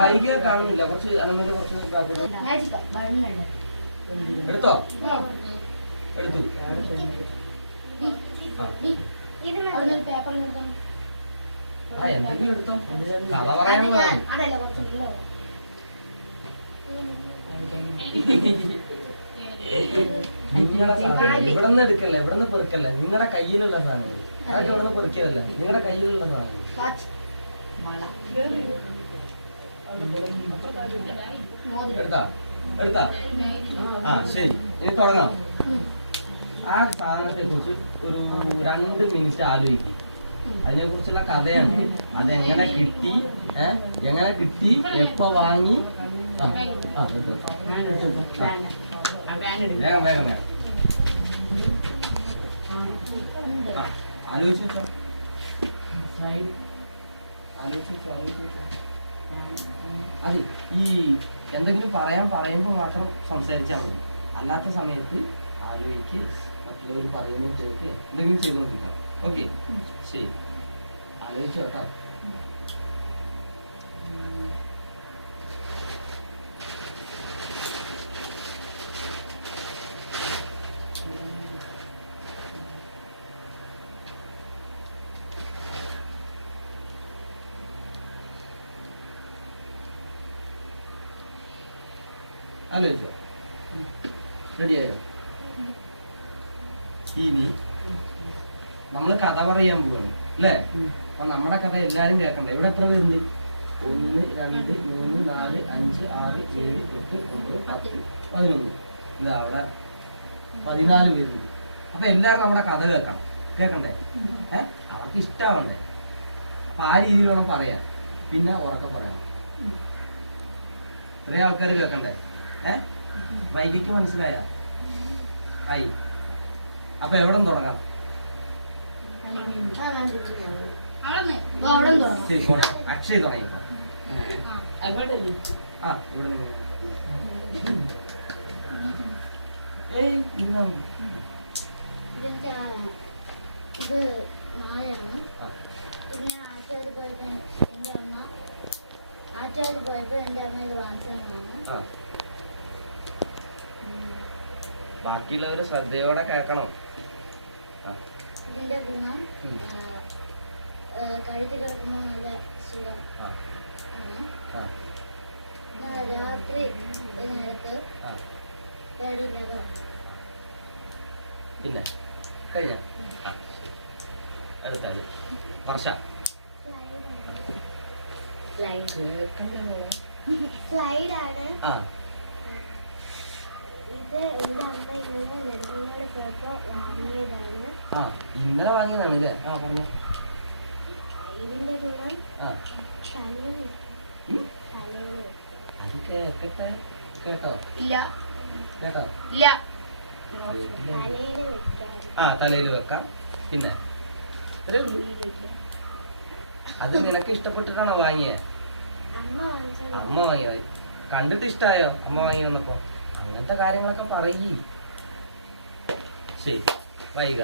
വൈകി കാണുന്നില്ല. കുറച്ച് അനുമതി കുറച്ച് എടുത്തോ? എടുത്തു. എന്തെങ്കിലും എടുത്തോ. കഥ പറയാനുള്ള നിങ്ങളുടെ സാധനം ഇവിടെ നിന്ന് എടുക്കല്ലേ, ഇവിടെ നിന്ന് പെറുക്കല്ലേ. നിങ്ങളുടെ കയ്യിലുള്ള സാധനം അതൊക്കെ ഇവിടെ നിന്ന് പെറുക്കിയതല്ലേ, നിങ്ങളുടെ കയ്യിലുള്ള സാധനം. എടുത്താ എടുത്താ? ആ ശരി, ഇനി തുടങ്ങാം. ആ സാധനത്തെ കുറിച്ച് ഒരു 2 മിനിറ്റ് ആലോചിക്കും. അതിനെ കുറിച്ചുള്ള കഥയാണ്. അതെങ്ങനെ കിട്ടി, എങ്ങനെ കിട്ടി, എപ്പോ വാങ്ങി. വേഗം വേഗം വേഗം ആലോചിച്ചു. അത് ഈ എന്തെങ്കിലും പറയുമ്പോൾ മാത്രം സംസാരിച്ചാൽ മതി. അല്ലാത്ത സമയത്ത് ആലോചിക്ക്, മറ്റുള്ളവർ പറയുന്ന കേൾക്ക്, എന്തെങ്കിലും ചെയ്തോണ്ടിരിക്കണം. ഓക്കെ ശരി, ആലോചിച്ചു കേട്ടോ. ആലോചിച്ചോ? റെഡിയായോ? ഇനി നമ്മള് കഥ പറയാൻ പോവാണ് അല്ലേ? അപ്പൊ നമ്മുടെ കഥ എല്ലാരും കേൾക്കണ്ടേ? ഇവിടെ എത്ര പേരുണ്ട്? 1 2 3 4 5 6 7 8 9 10 11. ഇല്ല, അവിടെ 14 പേരുണ്ട്. അപ്പൊ എല്ലാരും നമ്മുടെ കഥ കേൾക്കണ്ടേ? അവർക്ക് ഇഷ്ടാവണ്ടേ? അപ്പൊ ആ രീതിയിൽ വേണം പറയാൻ. പിന്നെ ഉറക്കെ പറയണം. ഇത്രയും ആൾക്കാർ കേൾക്കണ്ടേ? വൈകിക്ക് മനസ്സിലായ ആയി. അപ്പൊ എവിടെ തുടങ്ങാം? ശരി, അക്ഷയ് തുടങ്ങിക്കോ. ഇവിടെ ബാക്കിയുള്ളവര് ശ്രദ്ധയോടെ കേൾക്കണം. പിന്നെ കഴിഞ്ഞ അടുത്തത് വർഷ. ആ ആ ഇന്നലെ വാങ്ങിയതാണ് അല്ലേ? ആ പറഞ്ഞു. ആ അത് കേക്കട്ടെ. കേട്ടോ? കേട്ടോ? ആ തലയിൽ വെക്കാം. പിന്നെ അത് നിനക്ക് ഇഷ്ടപ്പെട്ടിട്ടാണോ വാങ്ങിയേ? അമ്മ വാങ്ങിയോ? കണ്ടിട്ട് ഇഷ്ടായോ അമ്മ വാങ്ങി വന്നപ്പോ? അങ്ങനത്തെ കാര്യങ്ങളൊക്കെ പറയ്. ശരി, വൈക.